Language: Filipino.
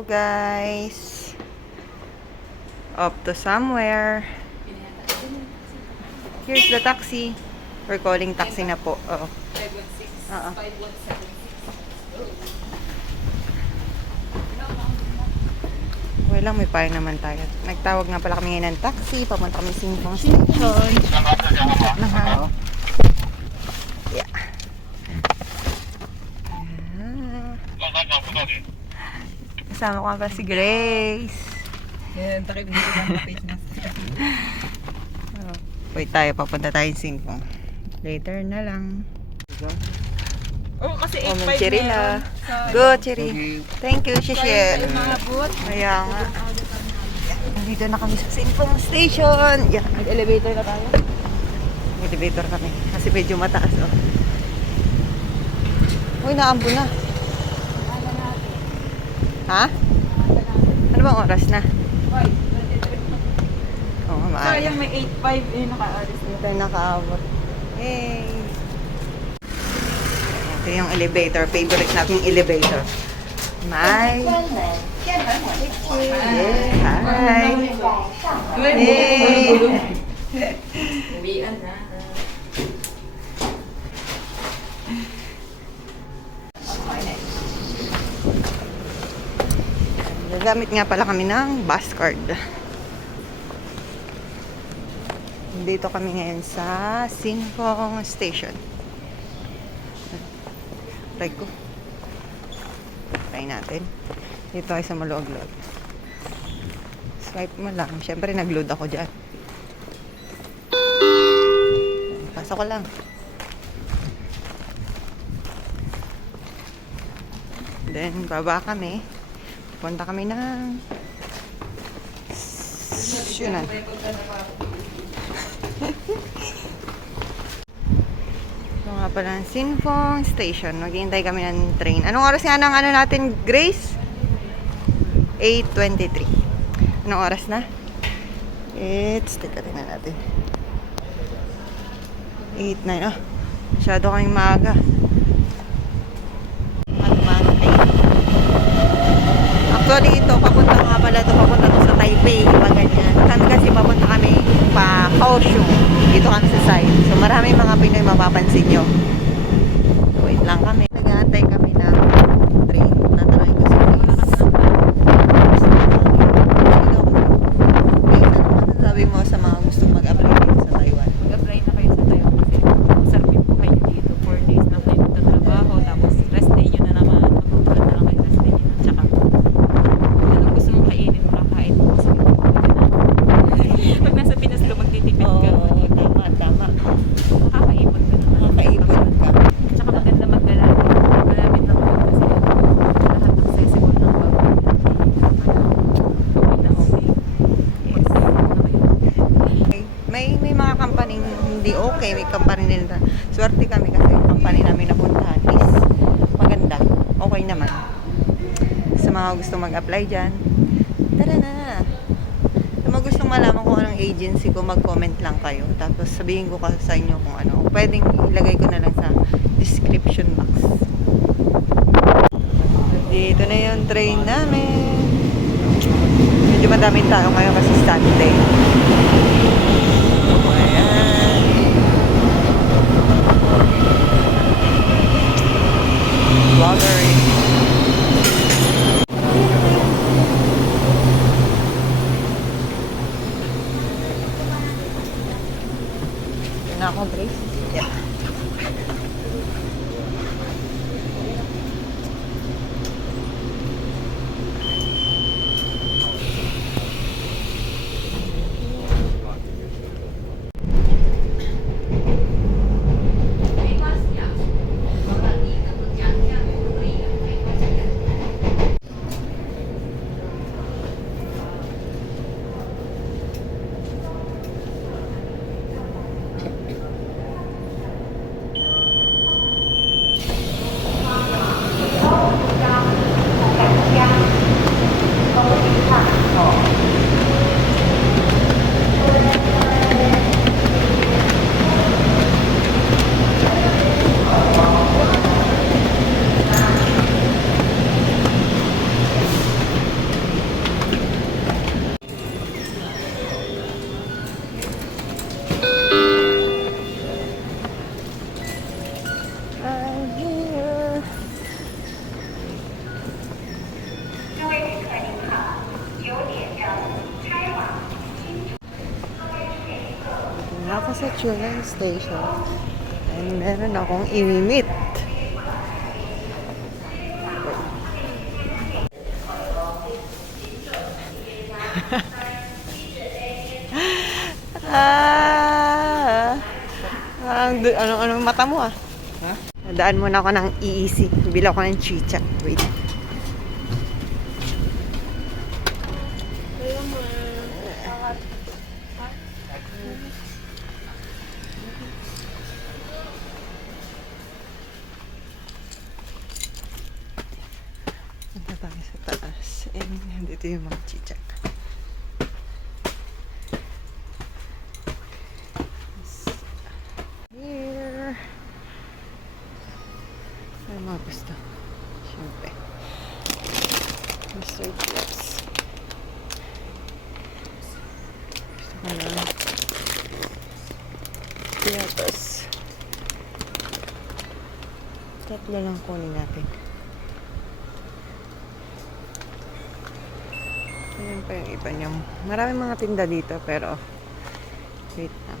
Hello guys. Up to somewhere. Here's the taxi. We're calling taxi na po. Oo. 516. Oo. 5176. Okay lang, may payo naman tayo. Nagtawag nga pala kami ngayon ng taxi. Papunta kami Singpong Station. Na ha. Yeah. Kasama ko nga pala si Grace. Yan, takip dito ng page na. Wait tayo, papunta tayo Singpong. Later na lang. Oo, kasi Oh, 8.5 may cherry na. Go, cherry. Thank you, shishir. Kaya nga. Nandito na kami sa Singpong Station. Yeah. Mag-elevator na tayo. Elevator kami. Kasi medyo mataas, oh. Uy, naambo na. Ha? Ano bang oras na? Oo, maaga. Sayang may 8.5 eh, naka-alis Hindi tayo nakaabot. Yay! Ito yung elevator. Favorite nating elevator. May... Yeah. Hi! Yay! Uwian na. Gagamit nga pala kami ng bus card. Dito kami ngayon sa Singpong Station. Try ko. Try natin. Dito tayo sa Maluag-Log. Swipe mo lang. Siyempre nag-load ako dyan. Pasok ko lang. Then, baba kami. Punta kami ng Shunan. Ito nga pala ang Singpong Station. Maghihintay kami ng train. Anong oras nga ng ano natin, Grace? 8:23. Anong oras na? Teka, tingnan natin. 8:09. Ah, masyado kaming maaga. Actually, ito, papunta nga pala ito, papunta to sa Taipei, iba ganyan. Kami kasi papunta kami pa Kaohsiung. Dito kami sa side. So, maraming mga Pinoy mapapansin nyo. Wait lang kami. Nag-aantay kami na train. Tatanungin ko si Grace. Grace, ano masasabi mo sa mga gustong mag-apply dito sa Taiwan? Mag-apply na kayo sa Taiwan kasi masarap yung buhay nyo dito. 4 days lang kayo magtatrabaho, tapos rest day nyo na naman. Magpupulat na lang kayo rest day nyo na. Tsaka, anong gusto mong kainin, makakain mo kasi pag nasa Pinas ka, magtitipid ka. Oo, tama. Makakaipon ka naman. Makakaipon ka. Tsaka maganda magdala. Malapit na kayo kasi lahat accessible ng bago. Okay na okay. Yes. Okay. May mga company hindi okay, may company din na swerte kami kasi yung company namin napuntahan is maganda, okay naman. Sa mga gusto mag-apply dyan, tara na. Sa mga gustong malaman kung anong agency ko, mag-comment lang kayo, tapos sabihin ko kasi sa inyo kung ano, pwedeng ilagay ko na lang sa description box. Dito na yung train namin. Medyo madaming tao ngayon kasi Sunday. Ayan. Vloggery. Yun na ako, Grace. Yeah. sa Chulan Station. And meron akong imimit. Anong mata mo ah? Ha? Daan muna ako ng EEC. Bila ko ng chicha. Wait. Punta tayo sa taas. And dito yung mga chicha. Here. Ano mga gusto? Siyempre. Mr. Chips. Gusto ko na. Piatos. Tatlo lang kunin natin. Ayan pa yung iba niya. Maraming mga tinda dito pero wait lang.